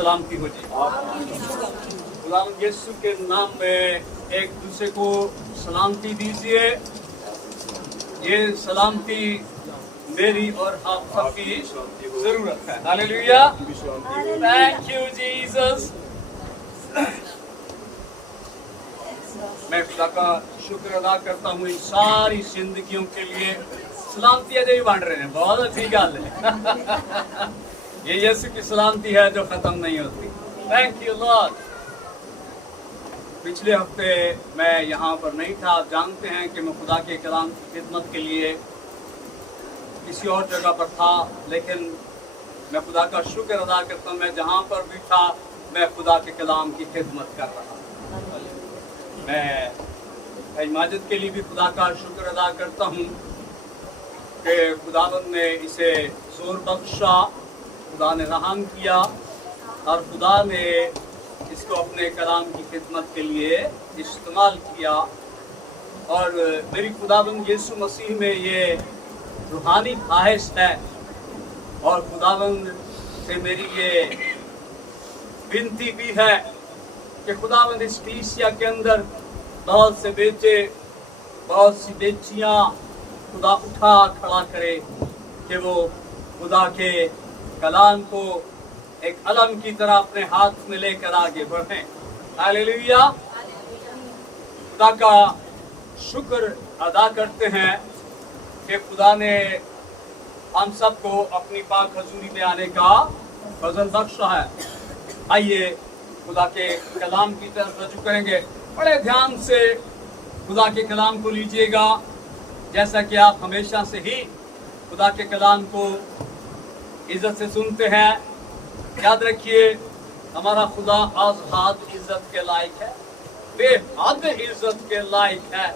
सलामती हो जी। खुदा यीशु के नाम में एक दूसरे को सलामती दीजिए। ये सलामती मेरी और आप सबकी जरूरत है। Hallelujah, thank you Jesus. मैं खुदा का शुक्र अदा करता हूँ इन सारी जिंदगियों के लिए। सलामती अजय बन रहे हैं, बहुत अच्छी गल है। ये यीशु की सलामती है जो खत्म नहीं होती। Thank you Lord. पिछले हफ्ते मैं यहाँ पर नहीं था। आप जानते हैं कि मैं खुदा के कलाम की खिदमत के लिए किसी और जगह पर था, लेकिन मैं खुदा का शुक्र अदा करता हूँ मैं जहाँ पर भी था मैं खुदा के कलाम की खिदमत कर रहा था। मैं माजिद के लिए भी खुदा का शुक्र अदा करता हूँ कि खुदावंद ने इसे जोर बख्शा, खुदा ने रहम किया और खुदा ने इसको अपने कलाम की खिदमत के लिए इस्तेमाल किया। और मेरी खुदावंद यीशु मसीह में ये रूहानी ख्वाहिश है और खुदावंद से मेरी ये विनती भी है कि खुदावंद इस कलीसिया के अंदर बहुत से बेचे, बहुत सी बेचियां खुदा उठा खड़ा करे कि वो खुदा के कलाम को एक अलम की तरह अपने हाथ में लेकर आगे बढ़ें। हालेलुया, खुदा का शुक्र अदा करते हैं कि खुदा ने हम सबको अपनी पाक हजूरी में आने का फजल बख्शा है। आइए खुदा के कलाम की तरफ रजू करेंगे। बड़े ध्यान से खुदा के कलाम को लीजिएगा, जैसा कि आप हमेशा से ही खुदा के कलाम को इज्जत से सुनते हैं। याद रखिए, हमारा खुदा आज़ाद इज्जत के लायक है, बेहद इज्जत के लायक है।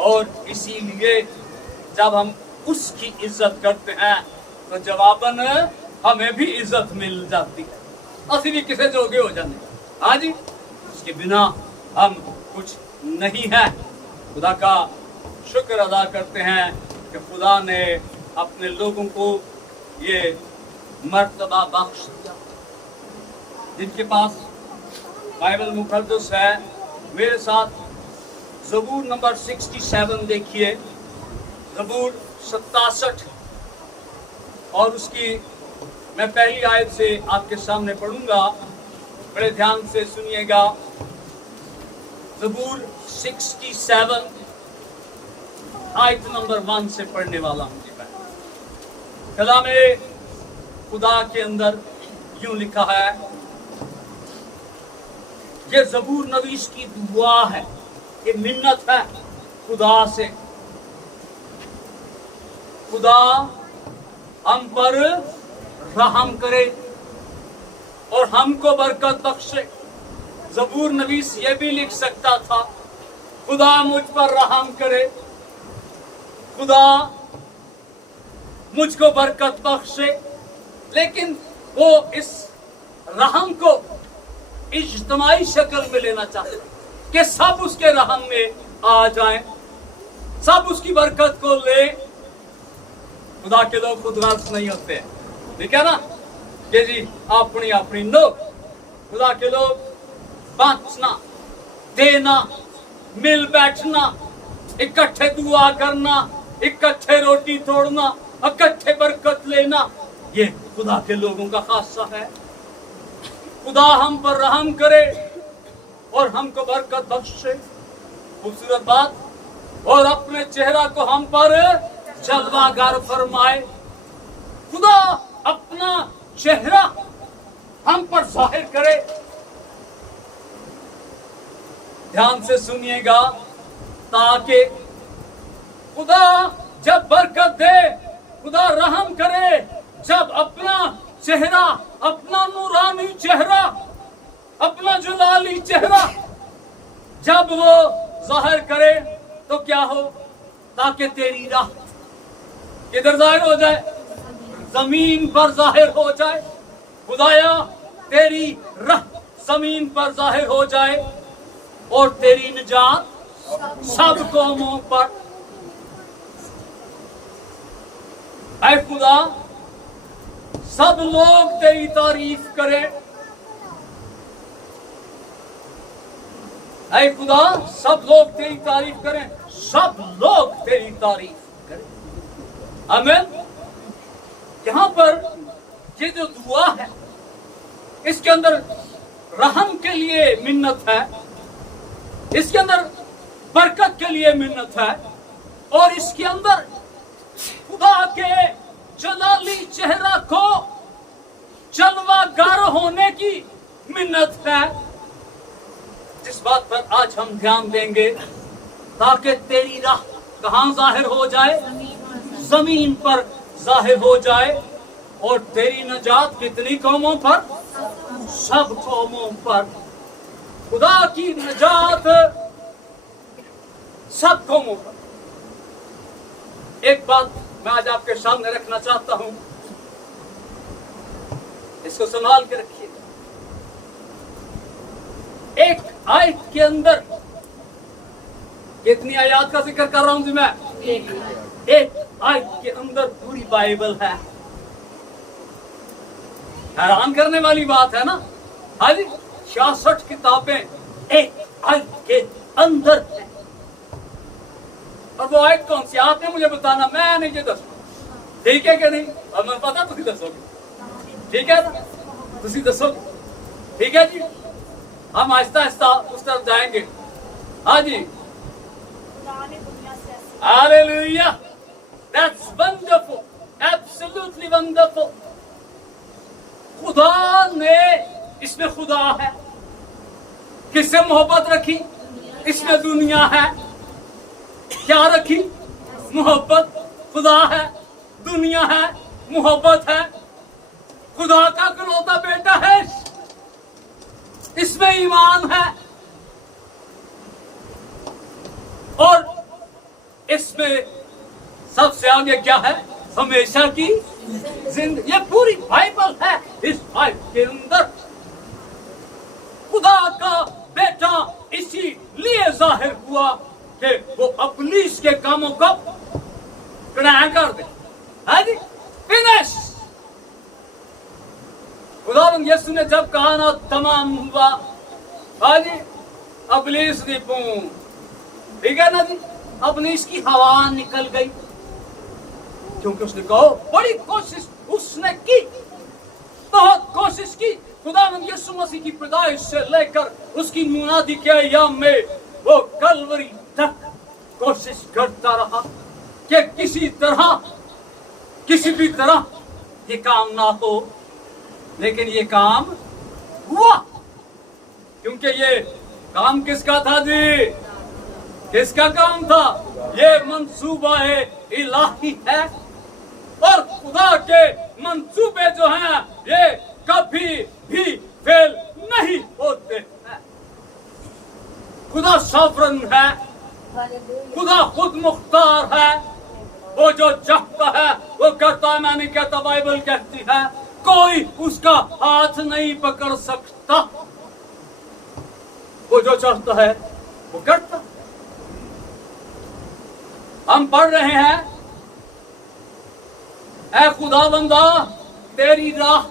और इसीलिए जब हम उसकी इज्जत करते हैं तो जवाबन हमें भी इज्जत मिल जाती है। असली भी किसे जोगे हो जाने, हाँ जी, उसके बिना हम कुछ नहीं है। खुदा का शुक्र अदा करते हैं कि खुदा ने अपने लोगों को ये मर्तबा बख्श दिया। जिनके पास बाइबल मुक़द्दस है, मेरे साथ ज़बूर नंबर 67 देखिए, ज़बूर 67 और उसकी मैं पहली आयत से आपके सामने पढ़ूंगा। बड़े ध्यान से सुनिएगा। ज़बूर 67 आयत नंबर 1 से पढ़ने वाला हूँ। कलामे खुदा के अंदर यूं लिखा है, ये ज़बूर नवीस की दुआ है, ये मिन्नत है खुदा से। खुदा हम पर रहम करे और हमको बरकत बख्शे। ज़बूर नवीस ये भी लिख सकता था, खुदा मुझ पर रहम करे, खुदा मुझको बरकत बख्शे। लेकिन वो इस रहम को इज्तिमाई शक्ल में लेना चाहते कि सब उसके रहम में आ जाएं, सब उसकी बरकत को ले। खुदा के लोग खुदगर्ज नहीं होते, ठीक है ना, कि जी अपनी अपनी नो। खुदा के लोग बांटना, देना, मिल बैठना, इकट्ठे दुआ करना, इकट्ठे रोटी तोड़ना, इकट्ठे बरकत लेना, ये खुदा के लोगों का खासा है। खुदा हम पर रहम करे और हमको बरकत बख्शे। खूबसूरत बात। और अपने चेहरा को हम पर जलवागर फरमाए। खुदा अपना चेहरा हम पर जाहिर करे। ध्यान से सुनिएगा, ताकि खुदा जब बरकत दे, खुदा रहम करे, जब अपना चेहरा, अपना नूरानी चेहरा, अपना जलाली चेहरा जब वो जाहिर करे तो क्या हो, ताकि तेरी राह किधर जाहिर हो जाए, जमीन पर जाहिर हो जाए। खुदाया तेरी राह जमीन पर जाहिर हो जाए और तेरी निजात सब कौमों पर। ऐ खुदा सब लोग तेरी तारीफ करें اے خدا سب لوگ تیری تعریف کریں، سب لوگ تیری تعریف کریں، آمین۔ یہاں پر یہ جو دعا ہے اس کے اندر رحم کے لیے منت ہے، اس کے اندر برکت کے لیے منت ہے، اور اس کے اندر خدا کے جلالی چہرہ کو جلوہ گر ہونے کی منت ہے، جس بات پر آج ہم دھیان دیں گے تاکہ تیری راہ کہاں ظاہر ہو جائے؟ زمین پر ظاہر ہو جائے، اور تیری نجات کتنی قوموں پر؟ سب قوموں پر۔ خدا کی نجات سب قوموں پر۔ ایک بات میں آج آپ کے سامنے رکھنا چاہتا ہوں، اس کو سنبھال کے رکھیے۔ ایک آیت کے اندر کتنی آیات کا ذکر کر رہا ہوں جی میں؟ ایک آیت کے اندر پوری بائبل ہے۔ حیران کرنے والی بات ہے نا، ہاں جی، 66 کتابیں ایک آیت کے اندر ہیں، اور وہ آیت کون سی؟ آپ نے مجھے بتانا، میں نہیں یہ دسوں، ٹھیک ہے کہ نہیں؟ اور میں پتا تھی دسو گے، ٹھیک ہے نا؟ تسی دسو گے، ٹھیک ہے جی؟ ہم آہستہ آہستہ اس طرف جائیں گے، ہاں جی۔ Hallelujah, that's wonderful, absolutely wonderful۔ خدا نے، اس میں خدا ہے، کس سے محبت رکھی؟ اس میں دنیا ہے، کیا رکھی؟ محبت۔ خدا ہے، دنیا ہے، محبت ہے، خدا کا اکلوتا بیٹا ہے، اس میں ایمان ہے، اور اس میں سب سے آگے کیا ہے؟ ہمیشہ کی زندگی۔ یہ پوری بائبل ہے، اس آیت کے اندر خدا کا بیٹا اسی لیے ظاہر ہوا کہ وہ ابلیس کے کاموں کو کنایا کر دے، ہاں جی، فنش۔ خداوند یسوع نے جب کہا نا تمام ہوا، ہاں جی، ابلیس دی پون، ٹھیک ہے نا جی، ابلیس کی ہوا نکل گئی، کیونکہ اس نے کہا بڑی کوشش اس نے کی، بہت کوشش کی۔ خداوند یسوع مسیح کی پیدائش سے لے کر اس کی منادی کے ایام میں وہ کلوری تک کوشش کرتا رہا کہ کسی طرح، کسی بھی طرح یہ کام نہ ہو، لیکن یہ کام ہوا، کیونکہ یہ کام کس کا تھا جی؟ کس کا کام تھا؟ یہ منصوبہ الہی ہے، اور خدا کے منصوبے جو ہیں یہ کبھی بھی فیل نہیں ہوتے ہیں۔ خدا سوورن ہے، خدا خود مختار ہے، وہ جو چاہتا ہے وہ کرتا ہے۔ میں نہیں کہتا، بائبل کہتی ہے کوئی اس کا ہاتھ نہیں پکڑ سکتا، وہ جو چاہتا ہے وہ کرتا۔ ہم پڑھ رہے ہیں، اے خداوندا تیری راہ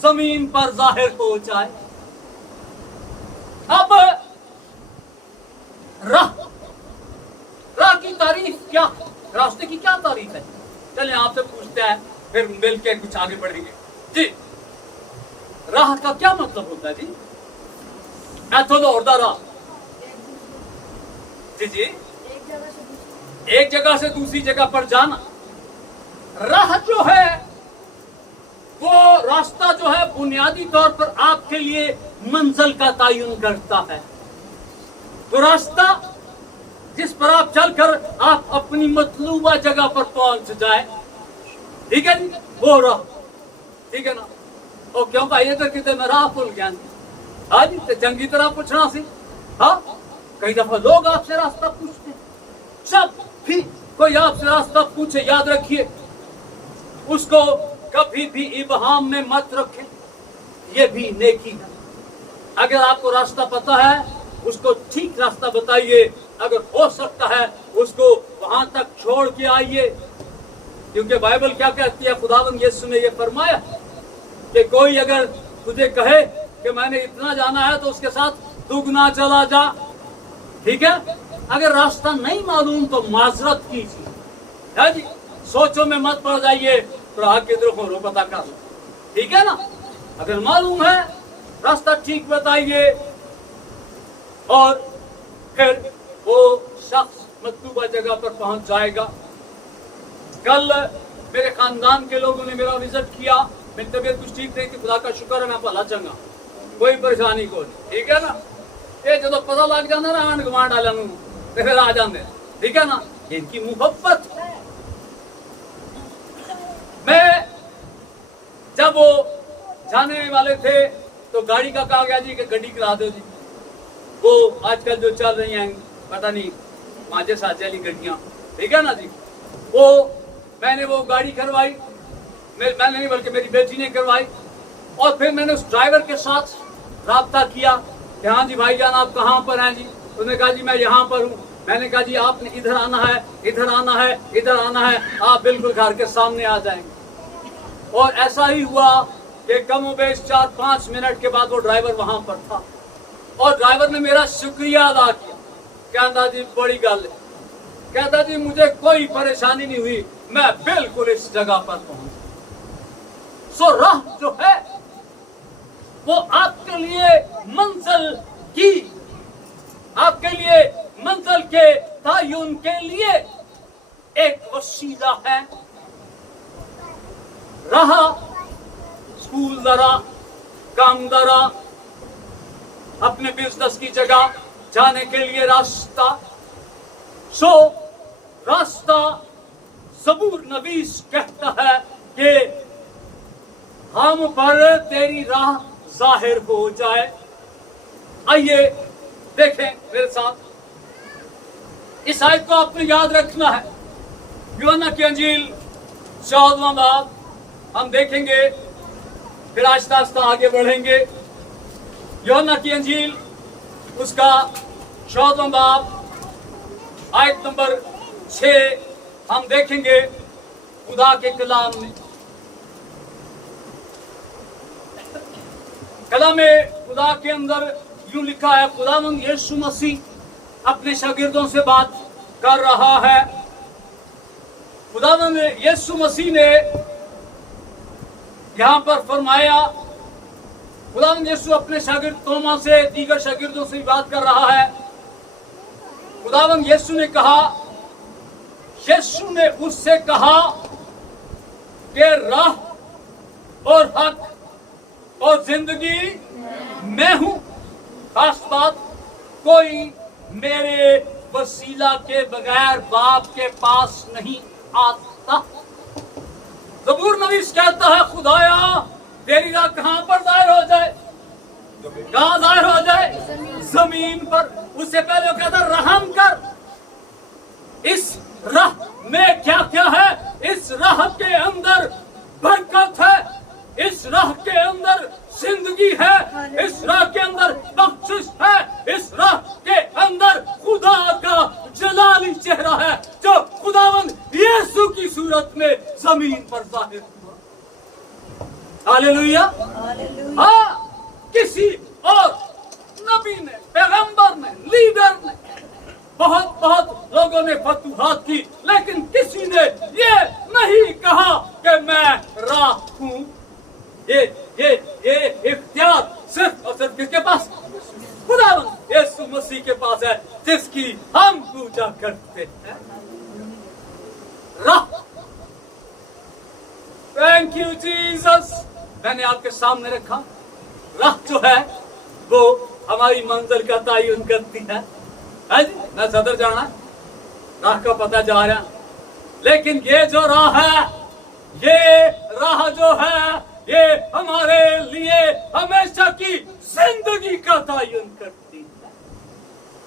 زمین پر ظاہر ہو جائے۔ اب راہ کی تعریف کیا؟ راستے کی کیا تعریف ہے؟ چلیں آپ سے پوچھتے ہیں، پھر مل کے کچھ آگے بڑھیں گے جی۔ راہ کا کیا مطلب ہوتا ہے جی؟ راہ جی جی، ایک جگہ سے دوسری جگہ پر جانا۔ راہ جو ہے، وہ راستہ جو ہے بنیادی طور پر آپ کے لیے منزل کا تعین کرتا ہے۔ تو راستہ جس پر آپ چل کر آپ اپنی مطلوبہ جگہ پر پہنچ جائے، ٹھیک ہے جی، وہ راہ، ٹھیک ہے نا؟ اور کیوں بھائی ادھر کدھر میں راہ بھول گیا؟ ہاں جی، تو چنگی طرح پوچھنا سی۔ ہاں، کئی دفعہ لوگ آپ سے راستہ پوچھتے ہیں، جب بھی کوئی آپ سے راستہ پوچھے یاد رکھیے اس کو کبھی بھی ابہام میں مت رکھیں، یہ بھی نیکی ہے۔ اگر آپ کو راستہ پتہ ہے اس کو ٹھیک راستہ بتائیے، اگر ہو سکتا ہے اس کو وہاں تک چھوڑ کے آئیے، کیونکہ بائبل کیا کہتی ہے؟ خداوند یسوع نے یہ فرمایا کہ کوئی اگر تجھے کہے کہ میں نے اتنا جانا ہے تو اس کے ساتھ दुगना चला जा। ठीक है, अगर रास्ता नहीं मालूम तो माजरत कीजिए, है जी। सोचो में मत पड़ जाइए, तो आके देखो रो पता कर लो, ठीक है ना। अगर मालूम है रास्ता ठीक बताइए, और फिर वो शख्स मतलूबा जगह पर पहुंच जाएगा। कल मेरे खानदान के लोगों ने मेरा विजिट किया, मेरी तबीयत कुछ ठीक नहीं थी, खुदा का शुक्र है मैं भला चंगा, कोई परेशानी को नहीं, ठीक है ना। ये जो पता लग जाता ना आंड गवांड वाले तो फिर आ जाते, ठीक है ना। इनकी मुहब्बत है। मैं जब वो जाने वाले थे तो गाड़ी का कहा गया जी कि गड्डी करा दो जी। वो आजकल जो चल रही हैं पता नहीं माजे साजे वाली गड्डियां, ठीक है ना जी। वो मैंने वो गाड़ी करवाई, मैंने नहीं बल्कि मेरी बेटी ने करवाई। और फिर मैंने उस ड्राइवर के साथ राब्ता किया कि हाँ जी भाईजान आप कहाँ पर हैं जी। उन्होंने कहा जी मैं यहाँ पर हूँ। मैंने कहा जी आपने इधर आना है, इधर आना है, इधर आना है, आप बिल्कुल घर के सामने आ जाएंगे। और ऐसा ही हुआ कि कम बेश 4-5 मिनट के बाद वो ड्राइवर वहां पर था, और ड्राइवर ने मेरा शुक्रिया अदा किया। कहता जी बड़ी गल है, कहता जी मुझे कोई परेशानी नहीं हुई, मैं बिल्कुल इस जगह पर पहुंचा। सो राह जो है वो आपके लिए मंजिल की, आपके लिए मंजिल के तयन के लिए एक वसीला है। राह स्कूल दरा, काम दरा, अपने बिजनेस की जगह जाने के लिए रास्ता। सो रास्ता ज़बूर नवीस कहता है कि हम पर तेरी राह जाहिर हो जाए। आइए देखें मेरे साथ, इस आयत को आपने याद रखना है। यूहन्ना की अंजील 14वां बाब हम देखेंगे, फिर आहिस्ता आहिस्ता आगे बढ़ेंगे। यूहन्ना की अंजील उसका 14वां बाब आयत नंबर 6 हम देखेंगे खुदा के कलाम में। कलाम खुदा के अंदर यूं लिखा है, खुदावंद यीशु मसीह अपने शागिर्दों से बात कर रहा है। खुदावंद यीशु मसीह ने यहां पर फरमाया, खुदावंद यीशु अपने शागिर्द तोमा से, दीगर शागिर्दों से बात कर रहा है। खुदावंद यीशु ने कहा, यीशु ने उससे कहा कि राह और हक और जिंदगी मैं हूं। खास बात, कोई मेरे वसीला के बगैर बाप के पास नहीं आता। ज़बूर नवीस कहता है, खुदाया तेरी राह कहां पर जाहिर हो जाए, कहां जाहिर हो जाए? जमीन पर। उससे पहले वो कहता रहम कर। इस राह में क्या क्या है? इस राह के अंदर बरकत है, इस राह के अंदर जिंदगी है, इस राह के अंदर बख्शिश है, इस राह के अंदर खुदा का जलाली चेहरा है जो खुदावंद यीशु की सूरत में जमीन पर जाहिर हुआ। हालेलुया। हाँ, किसी और नबी ने, पैगंबर ने, लीडर ने, बहुत लोगों ने फतूहात की, लेकिन किसी ने ये नहीं कहा कि मैं राह हूं। ये इख्तियार सिर्फ और सिर्फ किसके पास? खुदावंद यीशु मसीह के पास है, जिसकी हम पूजा करते हैं। राह। Thank you Jesus. मैंने आपके सामने रखा, राह जो है वो हमारी मंजिल का तयन करती है। मैं सदर जाना, राह का पता जा रहा, लेकिन ये जो राह है, ये राह जो है, ये हमारे लिए हमेशा की जिंदगी का तयन करती है।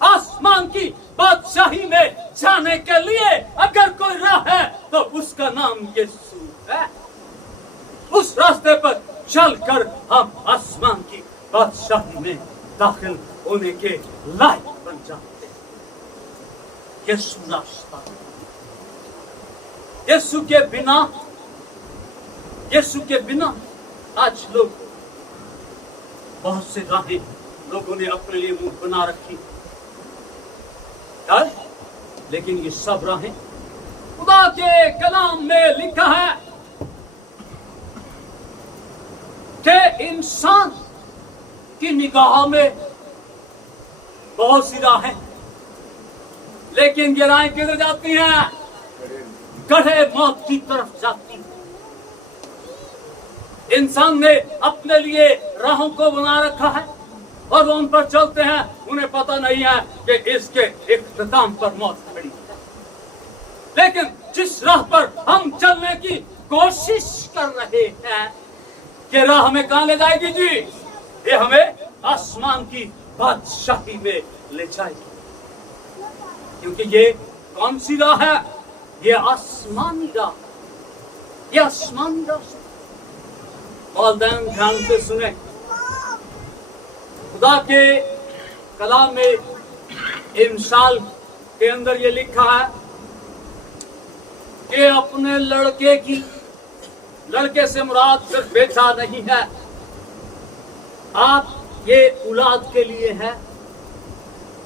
आसमान की बादशाही में जाने के लिए अगर कोई राह है तो उसका नाम यीशु है। उस रास्ते पर चलकर हम आसमान की बादशाही में दाखिल होने के लायक बन जाते हैं। यीशु रास्ता। यीशु के बिना आज लोग बहुत से राहें लोगों ने अपने लिए मुंह बना रखी, लेकिन ये सब राहें खुदा के कलाम में लिखा है कि इंसान की निगाह में बहुत सी राहें, लेकिन ये राहें किधर जाती हैं? गड्ढे मौत की तरफ जाती हैं। इंसान ने अपने लिए राहों को बना रखा है और वो उन पर चलते हैं, उन्हें पता नहीं है कि इसके इख्तिताम पर मौत खड़ी है। लेकिन जिस राह पर हम चलने की कोशिश कर रहे हैं, ये राह हमें कहां ले जाएगी जी? ये हमें आसमान की बादशाही में ले जाएगी, क्योंकि ये कौन सी राह है? ये आसमानी राह, ये आसमानी राह। और ध्यान से सुने, खुदा के कलाम में इमसाल के अंदर ये लिखा है कि अपने लड़के से मुराद सिर्फ बेटा नहीं है, आप ये औलाद के लिए है।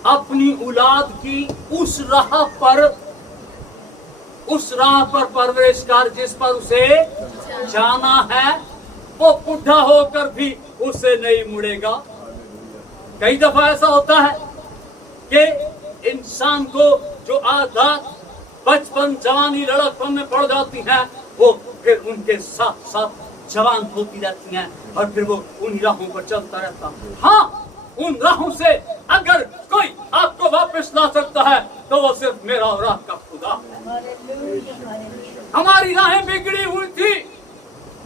अपनी औलाद की उस राह पर परवरिश कर जिस पर उसे जाना है। वो बुढ़ा होकर भी उसे नहीं मुड़ेगा। कई दफा ऐसा होता है कि इंसान को जो आदत बचपन जवानी लड़कपन में पड़ जाती है, वो फिर उनके साथ साथ जवान होती रहती हैं और फिर वो उन राहों पर चलता रहता। हाँ, उन राहों से अगर कोई आपको वापस ला सकता है तो वो सिर्फ मेरा और आपका खुदा है। हमारी राहें बिगड़ी हुई थी,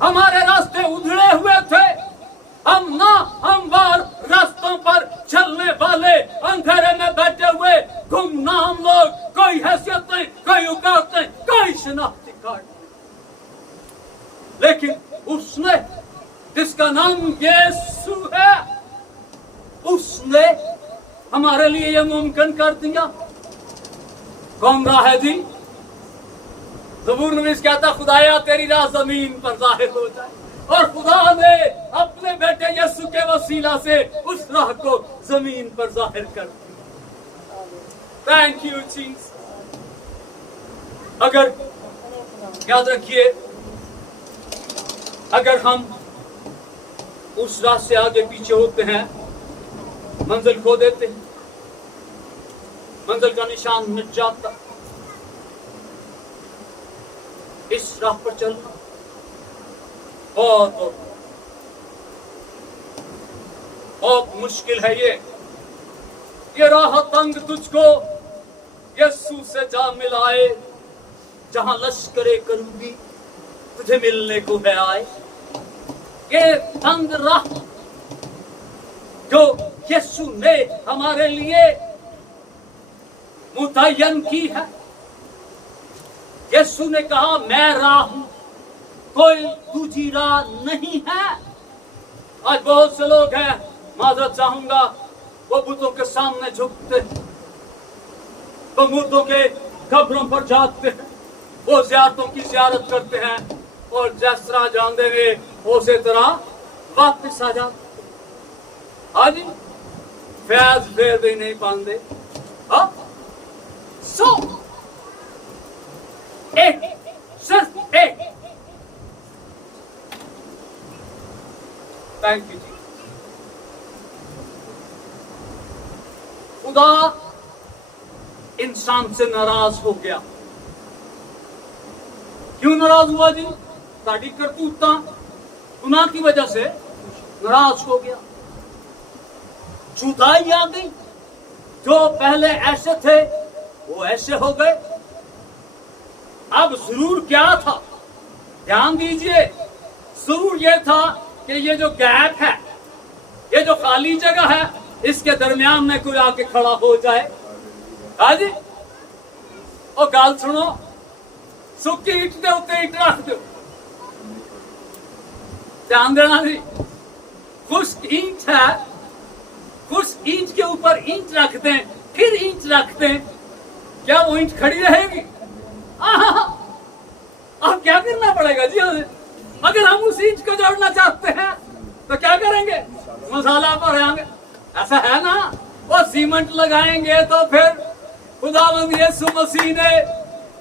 हमारे रास्ते उधड़े हुए थे, हम ना हमवार रास्तों पर चलने वाले, अंधेरे में बैठे हुए गुमनाम लोग, कोई हैसियत नहीं, कोई औकात नहीं, कोई शनाख्ती कार्ड नहीं। लेकिन उसने, जिसका नाम यीशु है, उसने हमारे लिए यह मुमकिन कर दिया। कौन राह है जी? ज़बूर नवीस कहता, खुदाया तेरी राह जमीन पर जाहिर हो जाए। और खुदा ने अपने बेटे यीशु के वसीला से उस राह को जमीन पर जाहिर कर दिया। Thank you Jesus. अगर याद रखिए, अगर हम उस राह से आगे पीछे होते हैं, मंजिल खो देते हैं, मंजिल का निशान मिट जाता। इस राह पर चलना बहुत मुश्किल है। ये राह तंग तुझको यीशु से जा मिलाए, जहां लश्करे करूबी तुझे मिलने को है आए। ये तंग राह जो यीशु ने हमारे लिए मुतय्यन की है। यीशु ने कहा, मैं राह हूं, कोई दूसरी राह नहीं है। आज बहुत से लोग हैं, माजरत चाहूंगा, वो बुतों के सामने झुकते, वो मुर्दों के कब्रों पर जाते हैं, वो ज़ियारतों की ज़ियारत करते हैं और जिस तरह जान देंगे उसी तरह वापस आ जाते। आज फैज फेर भी नहीं पाते। सिर्फ एक थैंक यू। खुदा इंसान से नाराज हो गया। क्यों नाराज हुआ जी? साड़ी करतूता गुनाह की वजह से नाराज हो गया। जुदाई आ गई। जो पहले ऐसे थे वो ऐसे हो गए। अब जरूर क्या था? ध्यान दीजिए, जरूर ये था कि ये जो गैप है, ये जो खाली जगह है, इसके दरमियान में कोई आके खड़ा हो जाए। हाँ जी, और गाल सुनो, सुक्की ईट दे उत्ते ईट रख दो। ध्यान देना जी, खुश्क ईंट है, खुश्क ईंट के ऊपर ईंट रख दें, फिर ईंट रख दें, क्या वो ईंट खड़ी रहेगी? अब क्या करना पड़ेगा जी हमें? अगर हम उस ईंट को जोड़ना चाहते हैं तो क्या करेंगे? मसाला भरेंगे, ایسا ہے نا, وہ سیمنٹ لگائیں گے تو پھر خداوند یسوع مسیح نے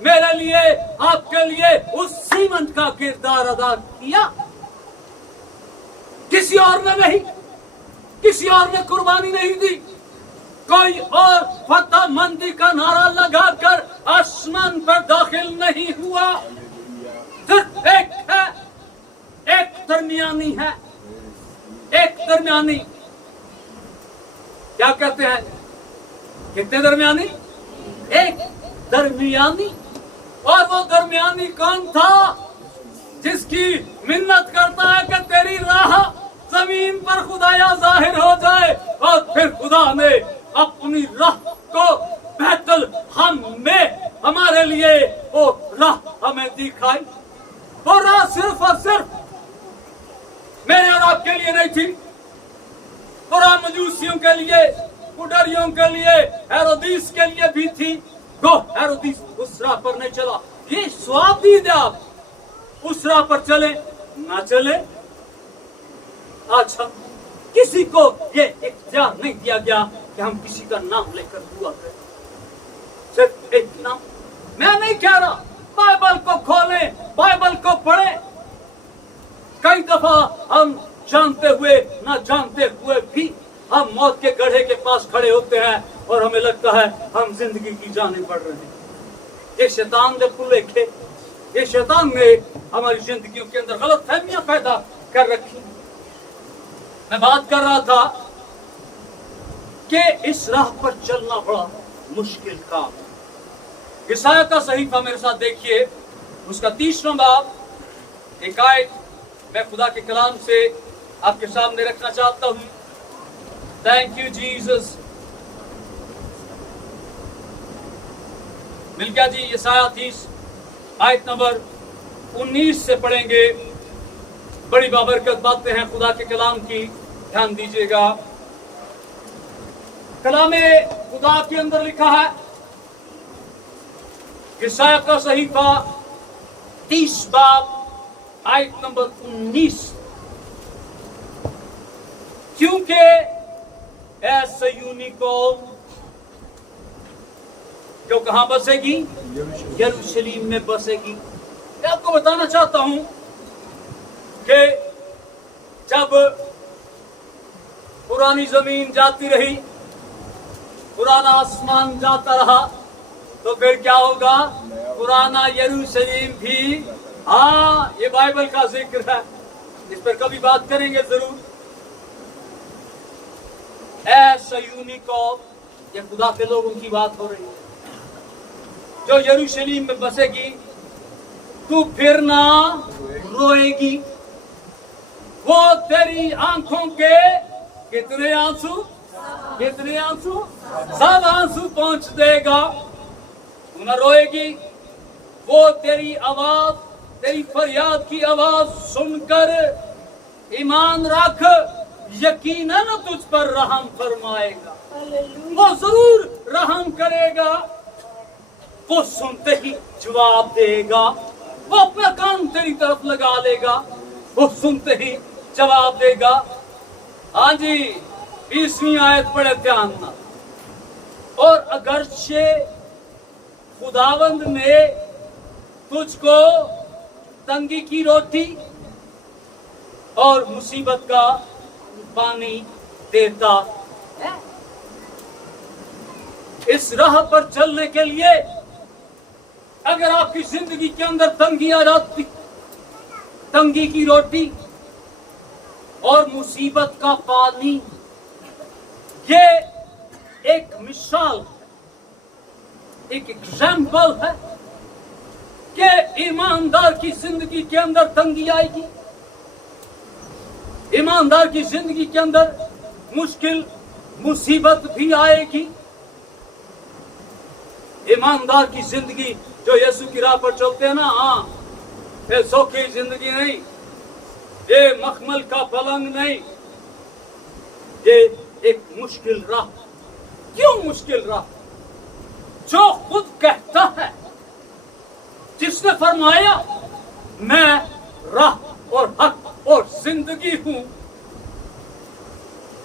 میرے لیے آپ کے لیے اس سیمنٹ کا کردار ادا کیا, کسی اور نے نہیں, کسی اور نے قربانی نہیں دی, کوئی اور فتح مندی کا نعرہ لگا کر آسمان پر داخل نہیں ہوا, صرف ایک ہے, ایک درمیانی ہے, ایک درمیانی. کیا کہتے ہیں, کتنے درمیانی؟ ایک درمیانی. اور وہ درمیانی کون تھا؟ جس کی منت کرتا ہے کہ تیری راہ زمین پر خدایا ظاہر ہو جائے, اور پھر خدا نے اپنی راہ کو بیت الحم میں ہمارے لیے وہ راہ ہمیں دکھائی. وہ راہ صرف اور صرف میرے اور آپ کے لیے نہیں تھی, وہ راہ مجوسیوں کے لیے, پڈریوں کے لیے, ہیرودیس کے لیے بھی تھی. گو ہیرودیس اس راہ پر نہیں چلا, یہ ثواب دید ہے, آپ اس راہ پر چلے نہ چلے. آج ہم کسی کو یہ اختیار نہیں دیا گیا کہ ہم کسی کا نام لے کر دعا کریں, صرف ایک نام. میں نہیں کہہ رہا بائبل کو کھولیں, بائبل کو پڑھیں. کئی دفعہ ہم جانتے ہوئے نہ جانتے ہوئے بھی ہم موت کے گڑھے کے پاس کھڑے ہوتے ہیں اور ہمیں لگتا ہے ہم زندگی کی جانیں بڑھ رہے ہیں. یہ شیطان نے پھلے, یہ شیطان نے ہماری زندگیوں کے اندر غلط فہمیاں پیدا کر رکھی. میں بات کر رہا تھا کہ اس راہ پر چلنا بڑا مشکل کام. یسایہ کا صحیفہ میرے ساتھ دیکھیے, اس کا 30واں باب. ایک آیت میں خدا کے کلام سے آپ کے سامنے رکھنا چاہتا ہوں. Thank you Jesus. مل گیا جی. یسایہ 30 آیت نمبر 19 سے پڑھیں گے. بڑی بابرکت باتیں ہیں خدا کے کلام کی, دھیان دیجیے گا. کلام خدا کے اندر لکھا ہے, یسایہ کا صحیفہ 30 باب آیت نمبر 19. کیونکہ اے صیونی قوم جو کہاں بسے گی؟ یروشلم میں بسے گی. میں آپ کو بتانا چاہتا ہوں کہ جب پرانی زمین جاتی رہی, پرانا آسمان جاتا رہا, تو پھر کیا ہوگا؟ پرانا یروشلم بھی. ہاں, یہ بائبل کا ذکر ہے, اس پر کبھی بات کریں گے ضرور. اے صیونی قوم, یہ خدا کے لوگوں کی بات ہو رہی ہے جو یروشلم میں بسے گی, تو پھر نہ روئے گی. وہ تیری آنکھوں کے کتنے آنسو, کتنے آنسو, سب آنسو پہنچ دے گا, تو نہ روئے گی. وہ تیری آواز, تیری فریاد کی آواز سن کر ایمان رکھ, یقیناً تجھ پر رحم فرمائے گا. وہ ضرور رحم کرے گا. وہ سنتے ہی جواب دے گا, وہ اپنا کان تیری طرف لگا لے گا, وہ سنتے ہی جواب دے گا. ہاں جی, 20ویں آیت پڑھے دھیان نہ. اور اگرچہ خداوند نے تجھ کو تنگی کی روٹی اور مصیبت کا پانی دیتا ہے, اس راہ پر چلنے کے لیے اگر آپ کی زندگی کے اندر تنگی آ جاتی, تنگی کی روٹی اور مصیبت کا پانی, یہ ایک مثال, ایک ایگزامپل ہے کہ ایماندار کی زندگی کے اندر تنگی آئے گی, ایماندار کی زندگی کے اندر مشکل مصیبت بھی آئے گی. ایماندار کی زندگی جو یسوع کی راہ پر چلتے ہیں نا, ہاں, یہ سوکھی زندگی نہیں, یہ مخمل کا پلنگ نہیں, یہ ایک مشکل راہ. کیوں مشکل راہ؟ جو خود کہتا ہے, جس نے فرمایا میں راہ اور حق اور زندگی ہوں,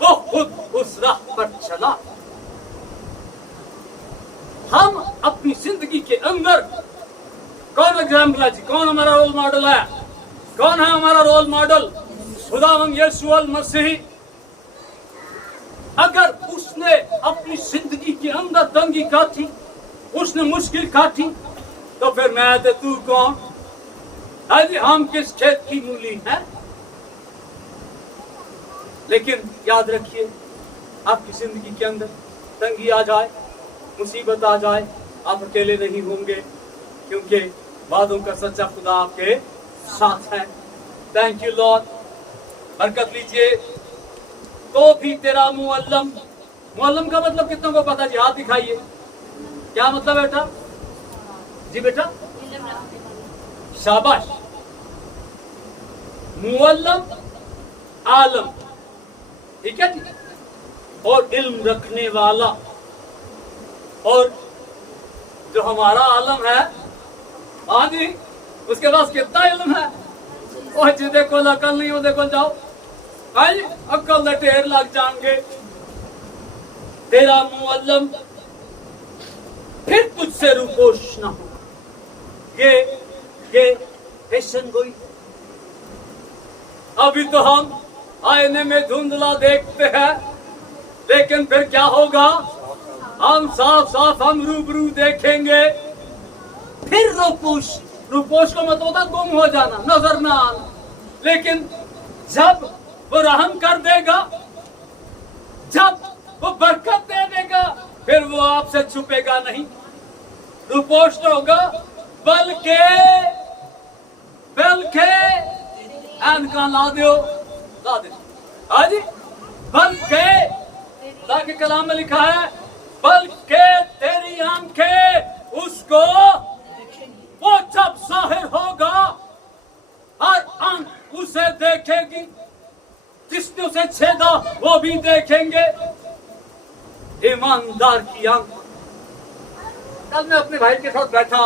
وہ خود اس راہ پر چلا. ہم اپنی زندگی کے اندر کون ایگزامپل ہے جی؟ کون ہمارا رول ماڈل ہے؟ کون ہے ہمارا رول ماڈل؟ خداوند یسوع المسیح. اگر اس نے اپنی زندگی کے اندر تنگی کاٹی، اس نے مشکل کاٹی، تو پھر میں تو کون؟ ہم کس کھیت کی مولی ہیں؟ لیکن یاد رکھیے، آپ کی زندگی کے اندر تنگی آ جائے، مصیبت آ جائے، آپ اکیلے نہیں ہوں گے، کیونکہ وعدوں کا سچا خدا آپ کے ساتھ ہے. Thank you lord. برکت لیجیے. تو بھی تیرا معلم. معلم کا مطلب کتنوں کو پتا جی؟ ہاتھ دکھائیے. کیا مطلب بیٹا؟ جی بیٹا شاباش. معلم عالم، ٹھیک ہے جی، اور علم رکھنے والا. اور جو ہمارا عالم ہے، ہاں جی، اس کے پاس کتنا علم ہے؟ وہ جدے کو عقل نہیں ہوتے کو جاؤ، ہاں جی، عقل دے ڈھیر لگ جان گے. تیرا معلم پھر تجھ سے روپوش نہ ہو. یہ پیشن گوئی. ابھی تو ہم آئینے میں دھندلا دیکھتے ہیں، لیکن پھر کیا ہوگا؟ ہم صاف صاف ہم روبرو دیکھیں گے. پھر روپوش کا مطلب ہوتا گم ہو جانا، نظر نہ آنا. لیکن جب وہ رحم کر دے گا، جب وہ برکت دے دے گا، پھر وہ آپ سے چھپے گا نہیں، روپوش نہ ہوگا، بلکہ کہاں لا دیو، لا دے. ہاں جی، بلکہ اللہ کے کلام میں لکھا ہے، بلکہ تیری آنکھیں اس کو، وہ جب ظاہر ہوگا ہر آنکھ اسے دیکھے گی. جس نے اسے چھیدا وہ بھی دیکھیں گے. ایماندار کی آنکھ. کل میں اپنے بھائی کے ساتھ بیٹھا،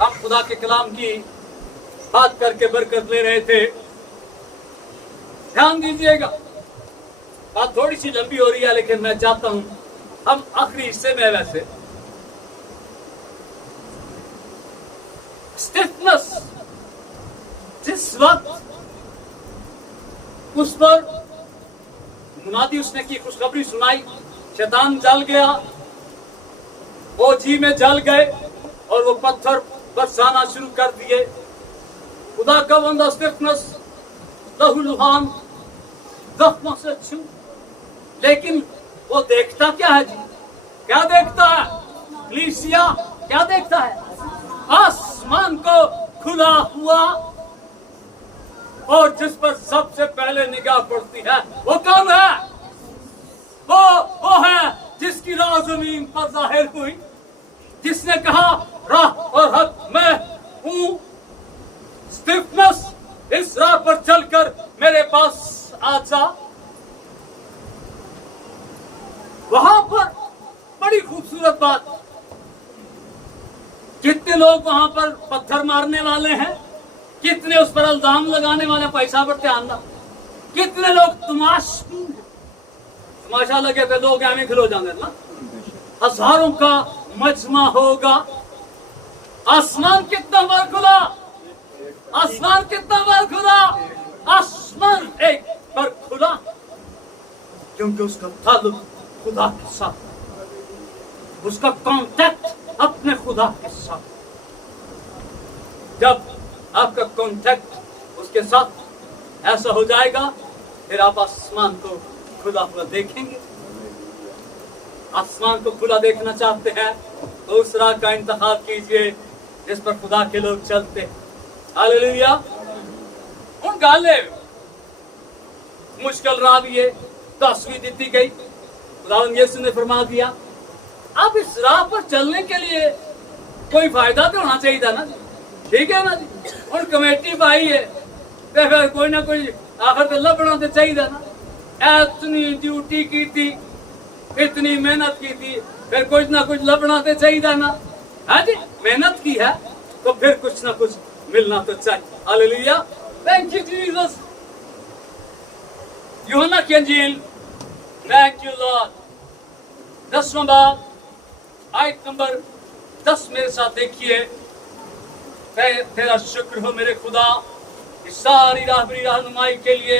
ہم خدا کے کلام کی بات کر کے برکت لے رہے تھے. دھیان دیجئے گا، بات تھوڑی سی لمبی ہو رہی ہے، لیکن میں چاہتا ہوں ہم آخری حصے میں ویسے اسٹفنس جس وقت اس پر منادی اس نے کی، خوشخبری سنائی، شیطان جل گیا، وہ جی میں جل گئے اور وہ پتھر برسانا شروع کر دیے. خدا کا بندہ اسٹفنس لہو لہان زخموں سے چھو. لیکن وہ دیکھتا کیا ہے جی؟ کیا دیکھتا ہے؟ کلیسیا کیا دیکھتا ہے؟ آسمان کو کھلا ہوا، اور جس پر سب سے پہلے نگاہ پڑتی ہے وہ کون ہے؟ وہ ہے جس کی راہ زمین پر ظاہر ہوئی، جس نے کہا راہ اور حق میں ہوں. اسٹفنس، اس راہ پر چل کر میرے پاس آ جا. وہاں پر بڑی خوبصورت بات، کتنے لوگ وہاں پر پتھر مارنے والے ہیں، کتنے اس پر الزام لگانے والے، پیسہ پر دھیان نہ، کتنے لوگ تماشبین ہیں. تماشا لگے پہ لوگ ایویں کھلو جاندے نا. ہزاروں کا مجمع ہوگا. آسمان کتنا بار کھلا؟ آسمان کتنا بار کھلا؟ آسمان ایک بار کھلا، کیونکہ اس کا تعلق خدا کے ساتھ، اس کا کانٹیکٹ اپنے خدا کے ساتھ. جب آپ کا کانٹیکٹ اس کے ساتھ ایسا ہو جائے گا، پھر آپ آسمان کو کھلا ہوا دیکھیں گے. آسمان کو کھلا دیکھنا چاہتے ہیں تو اس راہ کا انتخاب کیجئے جس پر خدا کے لوگ چلتے ہیں. ہاللیلویا. ان گالے مشکل راہ بھی ہے، تصویر دیتی گئی. خداوند یسوع نے فرما دیا، اب اس راہ پر چلنے کے لیے کوئی فائدہ تو ہونا چاہیے تھا نا، ٹھیک ہے نا جی. اور کمیٹی پائی ہے تو پھر کوئی نہ کوئی آخر تو لبنا تو چاہیے تھا نا. اتنی ڈیوٹی کی تھی، اتنی محنت کی تھی، پھر کچھ نہ کچھ لبنا تو چاہیے تھا نا. ہاں جی، محنت کی ہے تو پھر کچھ نہ کچھ ملنا تو چاہیے. ہاللیلویا. Thank you Jesus. यूहन्ना की अंजील, थैंक यू लॉर्ड, 10वां बाब, आयत नंबर 10 मेरे साथ देखिए। तेरा शुक्र हो मेरे खुदा, इस सारी राहबरी रहनुमाई के लिए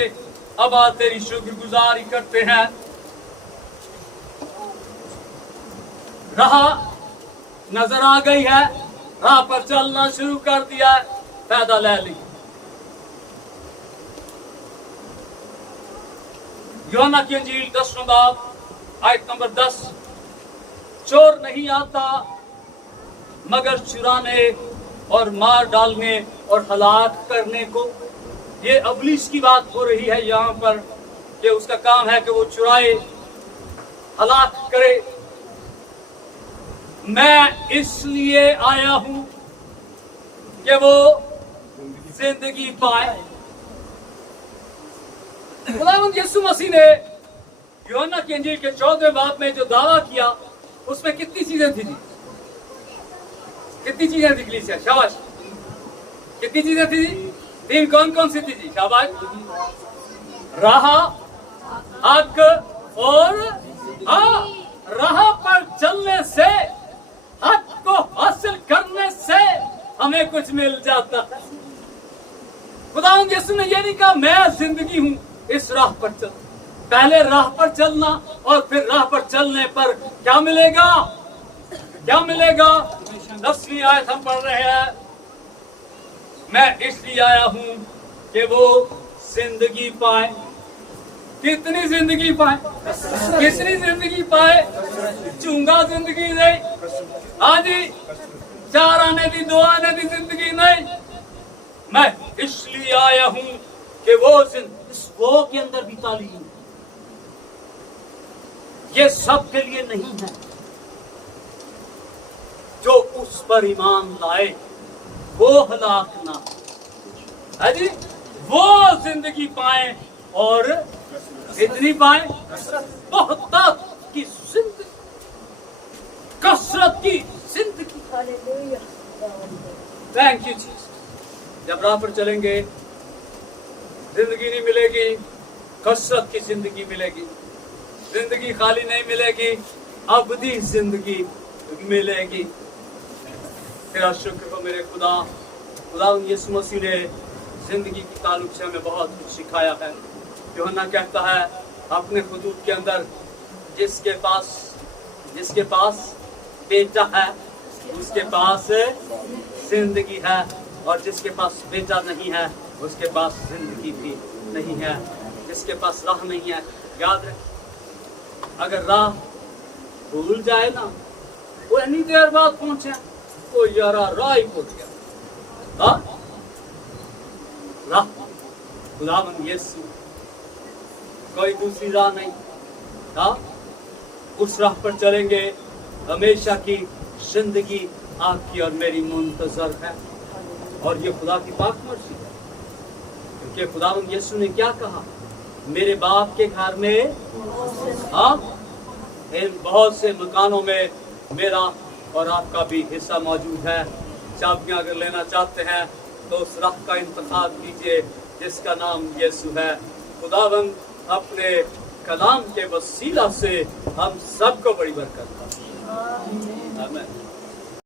अब आज तेरी शुक्रगुजारी करते हैं। राह नजर आ गई है, राह पर चलना शुरू कर दिया है, पैदा ले ली। यूहन्ना की अंजील 10वां बाब, आयत नंबर 10, चोर नहीं आता मगर चुराने और मार डालने और हलाक करने को। ये अबलीस की बात हो रही है यहाँ पर, कि उसका काम है कि वो चुराए, हलाक करे। मैं इसलिए आया हूं कि वो जिंदगी पाए। खुदावंद यीशु मसीह ने यूहन्ना की अंजील के 14वें बाब में जो दावा किया, उसमें कितनी चीजें थी जी? कितनी चीजें थी कलीसिया? शाबाश। कितनी चीजें थी जी? 3 कौन कौन सी थी जी? शाबाश। राह, हक और राह पर चलने से, हक को हासिल करने से हमें कुछ मिल जाता है। खुदावंद यीशु ने ये नहीं कहा मैं जिंदगी हूं, इस राह पर चल। पहले राह पर चलना और फिर राह पर चलने पर क्या मिलेगा? क्या मिलेगा? 10वीं आयत हम पढ़ रहे हैं। मैं इसलिए आया हूं कि वो जिंदगी पाए। कितनी जिंदगी पाए? कितनी जिंदगी पाए? चूंगा जिंदगी नहीं, हाँ जी, 4 आने दी 2 आने दी जिंदगी नहीं। मैं इसलिए आया हूं कि वो इस वो के अंदर भी तालीम, ये सब के लिए नहीं है। जो उस पर ईमान लाए वो हलाक ना, है जी, वो जिंदगी पाए और इतनी पाए बहुत की जिंदगी, कसरत की जिंदगी। Thank you Jesus. जब राह पर चलेंगे जिंदगी नहीं मिलेगी, कसरत की जिंदगी मिलेगी। जिंदगी खाली नहीं मिलेगी, अबदी जिंदगी मिलेगी। तेरा शुक्र हो मेरे खुदा। खुदावंद यीशु मसीह ने जिंदगी की ताल्लुक से हमें बहुत कुछ सिखाया है। यूहन्ना कहता है अपने खुतूत के अंदर, जिसके पास बेटा है उसके पास जिंदगी है, और जिसके पास बेटा नहीं है उसके पास जिंदगी भी नहीं है। जिसके पास राह नहीं है, याद रख, अगर राह भूल जाए ना, वो इतनी देर बाद पहुंचे तो यार राह ही भूल गया। राह खुदावंद यीशु, कोई दूसरी राह नहीं। हाँ, उस राह पर चलेंगे, हमेशा की जिंदगी आपकी और मेरी मुंतजर है। और ये खुदा की पाक मर्जी है, क्योंकि खुदावंद यीशु ने क्या कहा? मेरे बाप के घर में, हाँ, इन बहुत से मकानों में मेरा और आपका भी हिस्सा मौजूद है। चाबियां अगर लेना चाहते हैं तो उस राह का इंतखाब कीजिए जिसका नाम यीशु है। खुदावंद अपने कलाम के वसीला से हम सबको बड़ी बरकत। आमीन।